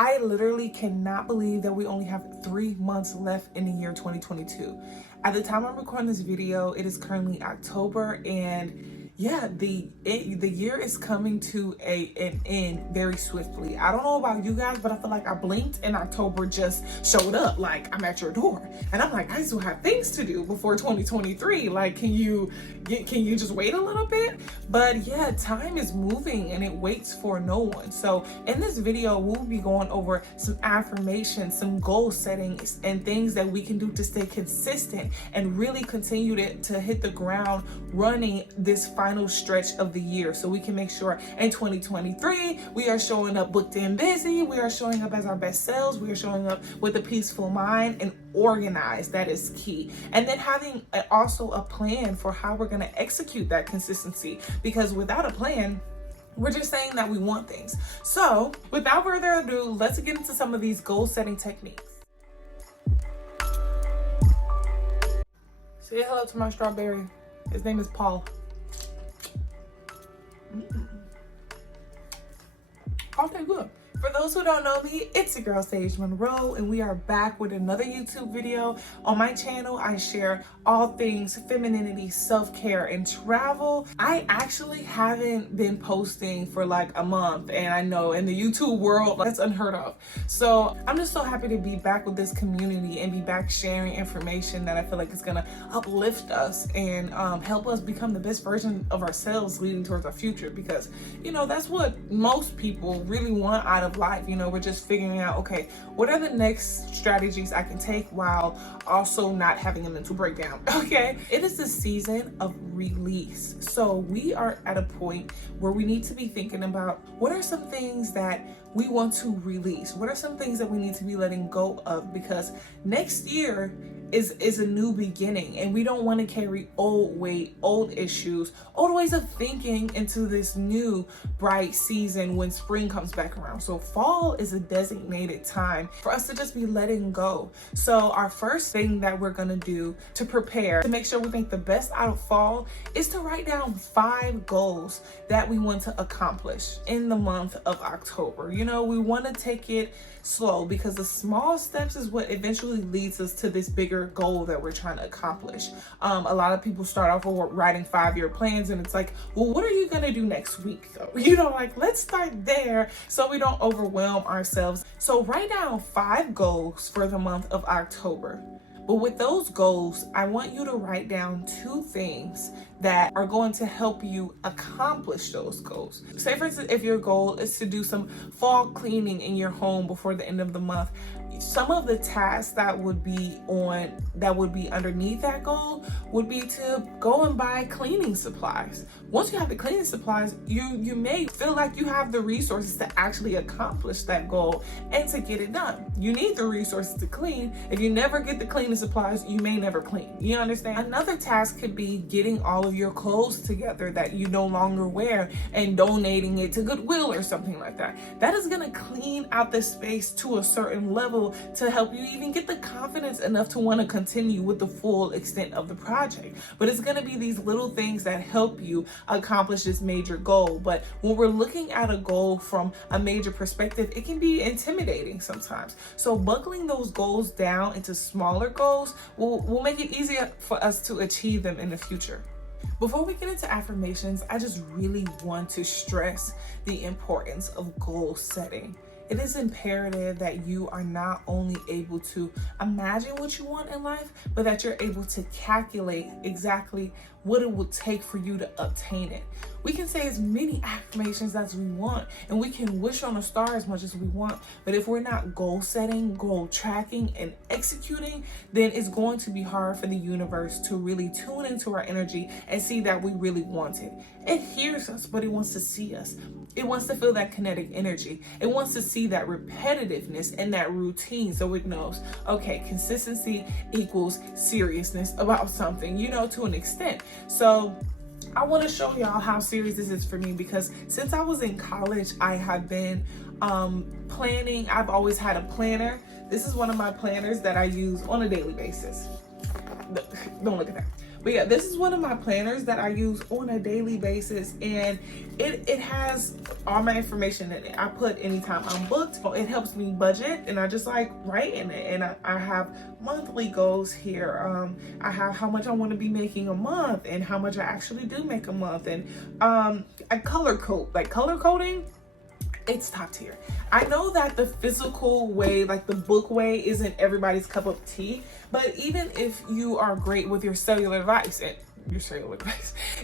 I literally cannot believe that we only have 3 months left in the year 2022. At the time I'm recording this video, it is currently October, and yeah, the year is coming to an end very swiftly. I don't know about you guys, but I feel like I blinked and October just showed up. Like, I'm at your door, and I'm like, I still have things to do before 2023. Like, can you just wait a little bit? But yeah, time is moving and it waits for no one. So in this video, we'll be going over some affirmations, some goal settings, and things that we can do to stay consistent and really continue to hit the ground running this final stretch of the year, so we can make sure in 2023 we are showing up booked and busy, we are showing up as our best selves, we are showing up with a peaceful mind and organized. That is key. And then having also a plan for how we're going to execute that consistency, because without a plan, we're just saying that we want things. So without further ado, let's get into some of these goal setting techniques. Say hello to my strawberry. His name is Paul. Okay, good. For those who don't know me, it's your girl Sage Monroe, and we are back with another YouTube video. On my channel, I share all things femininity, self-care, and travel. I actually haven't been posting for like a month, and I know in the YouTube world, that's unheard of. So I'm just so happy to be back with this community and be back sharing information that I feel like is gonna uplift us and help us become the best version of ourselves leading towards our future, because, you know, that's what most people really want out of life. You know, we're just figuring out, okay, what are the next strategies I can take while also not having a mental breakdown. Okay, it is the season of release, so we are at a point where we need to be thinking about what are some things that we want to release, what are some things that we need to be letting go of, because next year is a new beginning, and we don't want to carry old weight, old issues, old ways of thinking into this new bright season when spring comes back around. So fall is a designated time for us to just be letting go. So our first thing that we're gonna do to prepare to make sure we think the best out of fall is to write down 5 goals that we want to accomplish in the month of October. You know, we want to take it slow, because the small steps is what eventually leads us to this bigger goal that we're trying to accomplish. A lot of people start off with writing 5-year plans, and it's like, well, what are you gonna do next week though? You know, like, let's start there so we don't overwhelm ourselves. So write down 5 goals for the month of October. But with those goals, I want you to write down 2 things that are going to help you accomplish those goals. Say, for instance, if your goal is to do some fall cleaning in your home before the end of the month, some of the tasks that would be underneath that goal would be to go and buy cleaning supplies. Once you have the cleaning supplies, you may feel like you have the resources to actually accomplish that goal and to get it done. You need the resources to clean. If you never get the cleaning supplies, you may never clean. You understand? Another task could be getting all of your clothes together that you no longer wear and donating it to Goodwill or something like that. That is going to clean out the space to a certain level to help you even get the confidence enough to want to continue with the full extent of the project. But it's going to be these little things that help you accomplish this major goal. But when we're looking at a goal from a major perspective, it can be intimidating sometimes. So buckling those goals down into smaller goals will make it easier for us to achieve them in the future. Before we get into affirmations, I just really want to stress the importance of goal setting. It is imperative that you are not only able to imagine what you want in life, but that you're able to calculate exactly what it will take for you to obtain it. We can say as many affirmations as we want, and we can wish on a star as much as we want, but if we're not goal setting, goal tracking, and executing, then it's going to be hard for the universe to really tune into our energy and see that we really want it. It hears us, but it wants to see us. It wants to feel that kinetic energy. It wants to see that repetitiveness and that routine, so it knows, okay, consistency equals seriousness about something, you know, to an extent. So I want to show y'all how serious this is for me, because since I was in college, I have been planning. I've always had a planner. This is one of my planners that I use on a daily basis. Don't look at that. But yeah, this is one of my planners that I use on a daily basis, and it has all my information in it. I put anytime I'm booked. It helps me budget, and I just like write in it. And I have monthly goals here. I have how much I want to be making a month and how much I actually do make a month. And I color code, like color coding. It's top tier. I know that the physical way, like the book way, isn't everybody's cup of tea, but even if you are great with your cellular device and even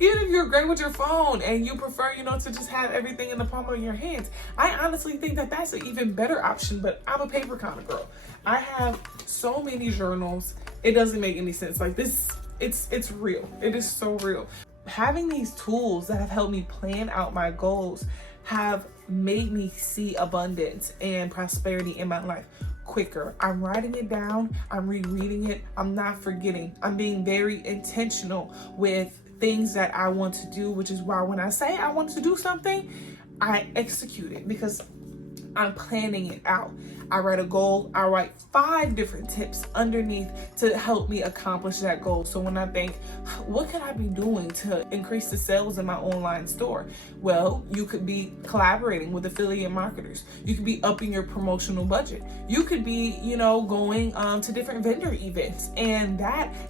if you're great with your phone and you prefer, to just have everything in the palm of your hands, I honestly think that that's an even better option. But I'm a paper kind of girl. I have so many journals. It doesn't make any sense. Like this, it's real. It is so real. Having these tools that have helped me plan out my goals have made me see abundance and prosperity in my life quicker. I'm writing it down, I'm rereading it, I'm not forgetting. I'm being very intentional with things that I want to do, which is why when I say I want to do something, I execute it because I'm planning it out. I write a goal, I write 5 different tips underneath to help me accomplish that goal. So when I think, what could I be doing to increase the sales in my online store? Well, you could be collaborating with affiliate marketers. You could be upping your promotional budget. You could be, going to different vendor events, and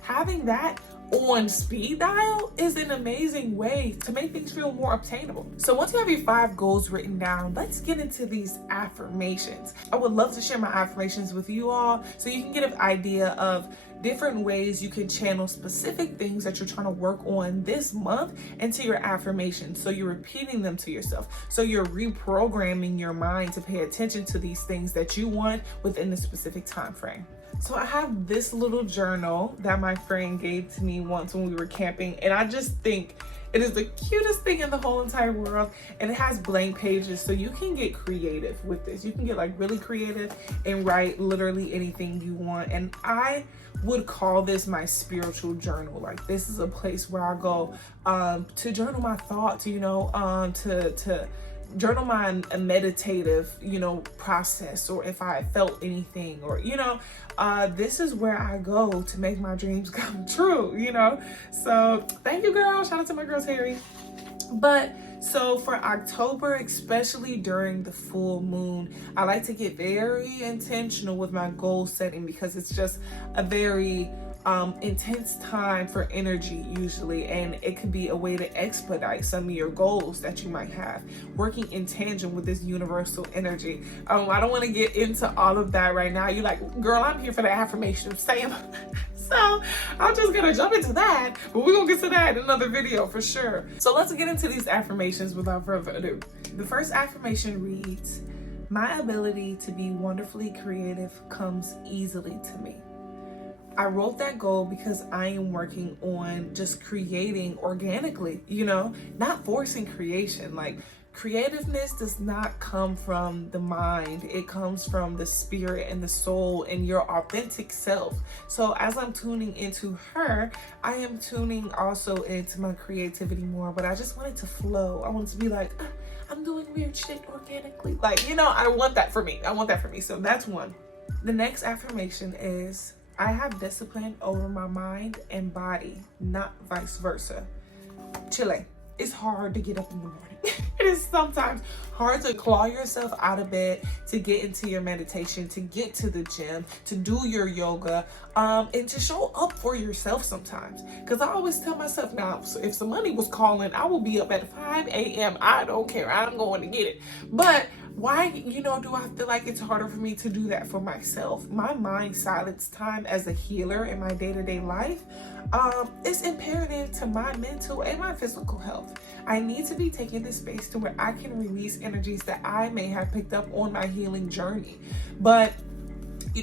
having that on speed dial is an amazing way to make things feel more obtainable. So once you have your 5 goals written down, let's get into these affirmations. I would love to share my affirmations with you all so you can get an idea of different ways you can channel specific things that you're trying to work on this month into your affirmations. So you're repeating them to yourself. So you're reprogramming your mind to pay attention to these things that you want within the specific time frame. So I have this little journal that my friend gave to me once when we were camping, and I just think it is the cutest thing in the whole entire world. And it has blank pages, so you can get creative with this. You can get like really creative and write literally anything you want. And I would call this my spiritual journal. Like, this is a place where I go to journal my thoughts, to journal my meditative, process, or if I felt anything, or, this is where I go to make my dreams come true, So thank you, girl. Shout out to my girl, Terry. But so for October, especially during the full moon, I like to get very intentional with my goal setting because it's just a very intense time for energy usually, and it could be a way to expedite some of your goals that you might have, working in tangent with this universal energy. I don't want to get into all of that right now. You're like, girl, I'm here for the affirmation, Sam. So I'm just gonna jump into that, but we're gonna get to that in another video for sure. So let's get into these affirmations without further ado. The first affirmation reads, my ability to be wonderfully creative comes easily to me. I wrote that goal because I am working on just creating organically, not forcing creation. Like, creativeness does not come from the mind. It comes from the spirit and the soul and your authentic self. So as I'm tuning into her, I am tuning also into my creativity more, but I just want it to flow. I want it to be like, I'm doing weird shit organically. Like, I want that for me. So that's one. The next affirmation is, I have discipline over my mind and body, not vice versa. Chile. It's hard to get up in the morning. It is sometimes hard to claw yourself out of bed, to get into your meditation, to get to the gym, to do your yoga, and to show up for yourself sometimes. Because I always tell myself, now, if somebody was calling, I will be up at 5 a.m. I don't care. I'm going to get it. But why, do I feel like it's harder for me to do that for myself? My mind silence time as a healer in my day-to-day life is imperative to my mental and my physical health. I need to be taking this space to where I can release energies that I may have picked up on my healing journey. But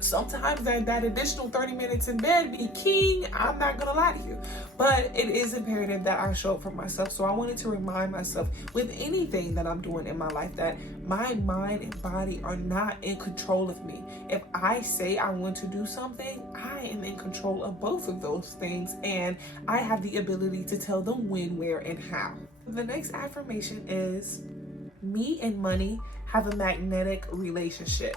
sometimes that additional 30 minutes in bed be king. I'm not gonna lie to you, but it is imperative that I show up for myself. So I wanted to remind myself with anything that I'm doing in my life that my mind and body are not in control of me. If I say I want to do something, I am in control of both of those things, and I have the ability to tell them when, where, and how. The next affirmation is, me and money have a magnetic relationship.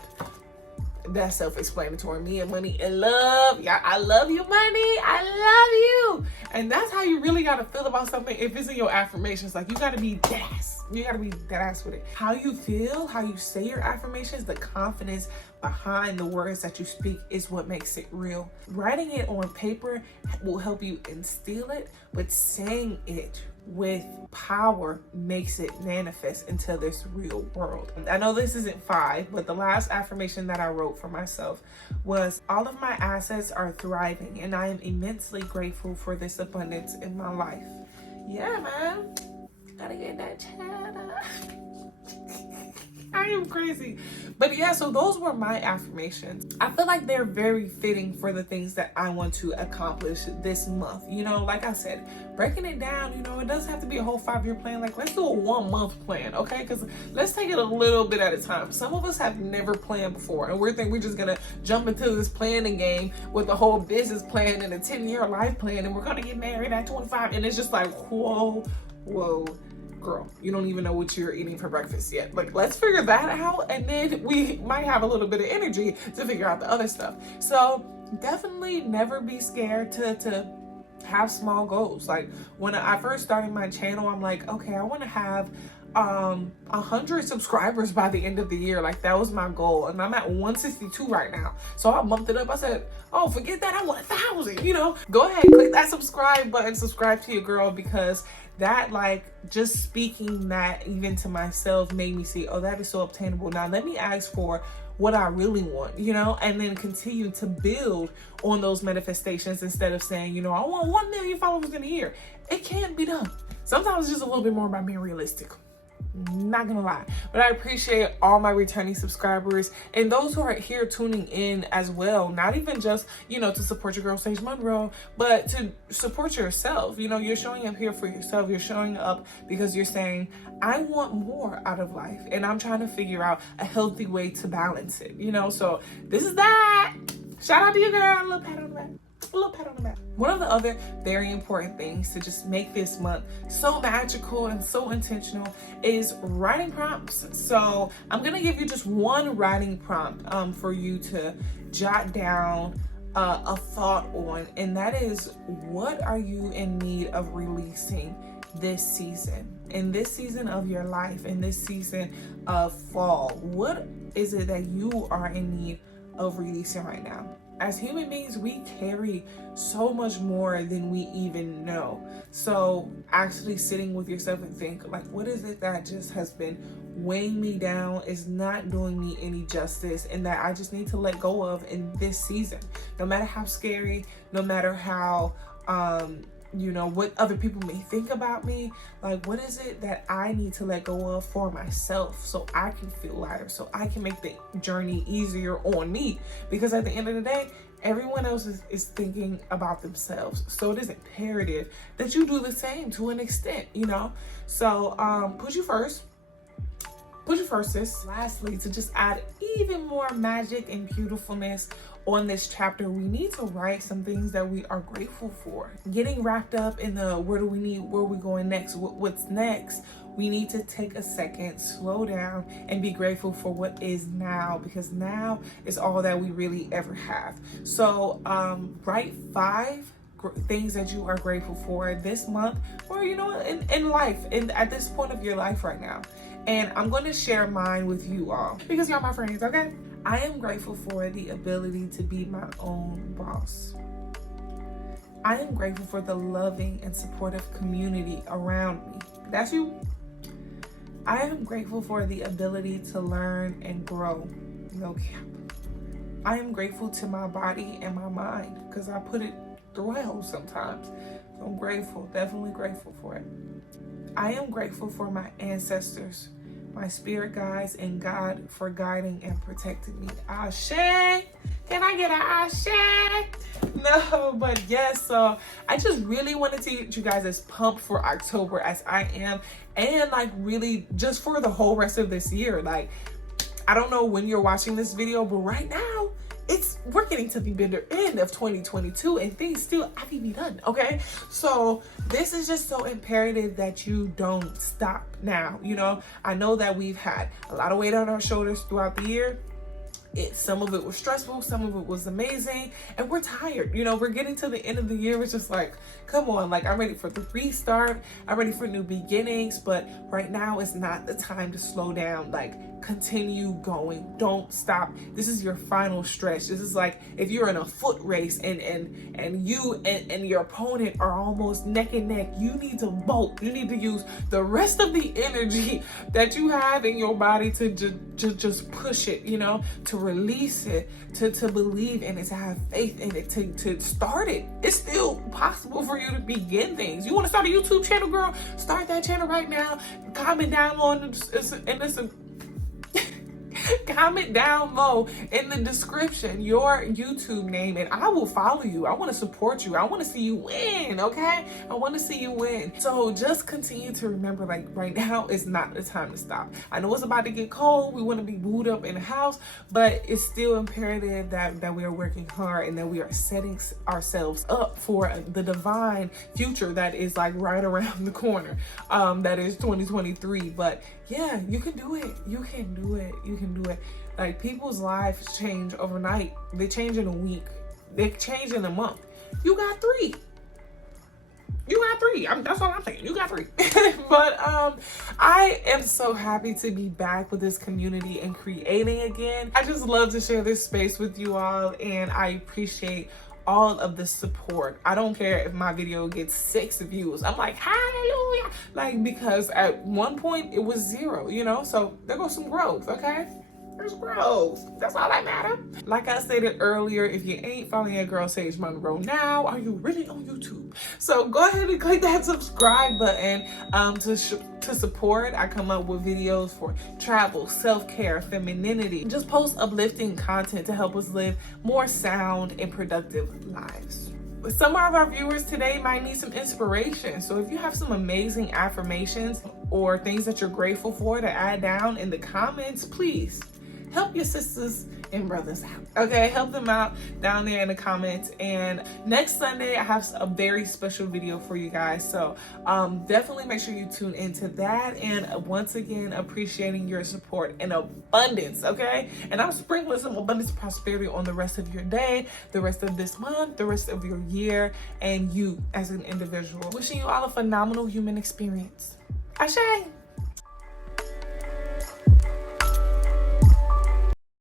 That's self-explanatory. Me and money and love. Yeah, I love you, money. I love you. And that's how you really got to feel about something. If it's in your affirmations, like you got to be dead ass. You got to be dead ass with it. How you feel, how you say your affirmations, the confidence behind the words that you speak is what makes it real. Writing it on paper will help you instill it, but saying it with power makes it manifest into this real world. I know this isn't 5, but the last affirmation that I wrote for myself was, all of my assets are thriving and I am immensely grateful for this abundance in my life. Yeah, man. Gotta get that cheddar. I am crazy. But yeah, so those were my affirmations. I feel like they're very fitting for the things that I want to accomplish this month. You know, like I said, breaking it down, you know, it doesn't have to be a whole 5-year plan. Like, let's do a 1-month plan, okay? Because let's take it a little bit at a time. Some of us have never planned before, and we're just gonna jump into this planning game with a whole business plan and a 10-year life plan, and we're gonna get married at 25, and it's just like, whoa, girl, you don't even know what you're eating for breakfast yet. Like, let's figure that out, and then we might have a little bit of energy to figure out the other stuff. So definitely never be scared to have small goals. Like, when I first started my channel, I'm like, okay, I want to have 100 subscribers by the end of the year. Like, that was my goal, and I'm at 162 right now. So I bumped it up. I said, oh, forget that, I want 1,000. You know, go ahead, click that subscribe button, subscribe to your girl, because that, like, just speaking that even to myself made me see, oh, that is so obtainable. Now let me ask for what I really want, you know, and then continue to build on those manifestations instead of saying, you know, I want 1 million followers in a year. It can't be done. Sometimes it's just a little bit more about being realistic. Not gonna lie, but I appreciate all my returning subscribers and those who are here tuning in as well. Not even just, you know, to support your girl Sage Monroe, but to support yourself. You know, you're showing up here for yourself. You're showing up because you're saying, I want more out of life, and I'm trying to figure out a healthy way to balance it. You know, so this is that. Shout out to you, girl. A little pat on the back. A little pat on the back. One of the other very important things to just make this month so magical and so intentional is writing prompts. So I'm gonna give you just one writing prompt for you to jot down a thought on, and that is, what are you in need of releasing this season? In this season of your life, in this season of fall, what is it that you are in need of releasing right now? As human beings, we carry so much more than we even know. So actually sitting with yourself and think, like, what is it that just has been weighing me down, is not doing me any justice, and that I just need to let go of in this season? No matter how scary, no matter how, you know, what other people may think about me, like, what is it that I need to let go of for myself so I can feel lighter, so I can make the journey easier on me? Because at the end of the day, everyone else is thinking about themselves. So it is imperative that you do the same to an extent, you know? So put you first. Put you first, sis. Lastly, to just add even more magic and beautifulness on this chapter, we need to write some things that we are grateful for. Getting wrapped up in the where are we going next, what's next, we need to take a second, slow down, and be grateful for what is now, because now is all that we really ever have. So write 5 things that you are grateful for this month, or, you know, in life, and at this point of your life right now. And I'm going to share mine with you all because y'all my friends, okay? I am grateful for the ability to be my own boss. I am grateful for the loving and supportive community around me. That's you. I am grateful for the ability to learn and grow. No cap. I am grateful to my body and my mind because I put it through hell sometimes. So I'm grateful, definitely grateful for it. I am grateful for my ancestors, my spirit guides, and God for guiding and protecting me. Ashe. Can I get an ashe? No, but yes, so I just really wanted to get you guys as pumped for October as I am, and like really just for the whole rest of this year. Like, I don't know when you're watching this video, but right now, we're getting to the bitter end of 2022 and things still have to be done, okay? So this is just so imperative that you don't stop now, you know? I know that we've had a lot of weight on our shoulders throughout the year. some of it was stressful, some of it was amazing, and we're tired. You know, we're getting to the end of the year. It's just like, come on, like I'm ready for the restart. I'm ready for new beginnings, but right now is not the time to slow down. Like, continue going. Don't stop. This is your final stretch. This is like if you're in a foot race and you and your opponent are almost neck and neck, you need to bolt. You need to use the rest of the energy that you have in your body to just push it, you know, to release it, to believe in it, to have faith in it, to start it. It's still possible for you to begin things. You want to start a YouTube channel, girl? Start that channel right now. Comment down on comment down low in the description your YouTube name and I will follow you. I want to support you. I want to see you win, okay? I want to see you win. So just continue to remember, like, right now is not the time to stop. I know it's about to get cold. We want to be booed up in the house, but it's still imperative that we are working hard and that we are setting ourselves up for the divine future that is like right around the corner. That is 2023. But yeah, you can do it. You can do it. You can do it. Like, people's lives change overnight. They change in a week. They change in a month. You got 3. You got 3. That's all I'm saying. You got 3. But I am so happy to be back with this community and creating again. I just love to share this space with you all, and I appreciate all of the support. I don't care if my video gets 6 views. I'm like, hallelujah. Like, because at one point it was 0, you know? So there goes some growth, okay? There's growth. That's all that matters. Like I stated earlier, if you ain't following your girl Sage Monroe now, are you really on YouTube? So go ahead and click that subscribe button to support. I come up with videos for travel, self-care, femininity, just post uplifting content to help us live more sound and productive lives. Some of our viewers today might need some inspiration. So if you have some amazing affirmations or things that you're grateful for to add down in the comments, please help your sisters and brothers out. Okay, help them out down there in the comments. And next Sunday I have a very special video for you guys, so definitely make sure you tune into that. And once again, appreciating your support in abundance, okay? And I'm sprinkling some abundance prosperity on the rest of your day, the rest of this month, the rest of your year, and you as an individual. Wishing you all a phenomenal human experience. Ashe.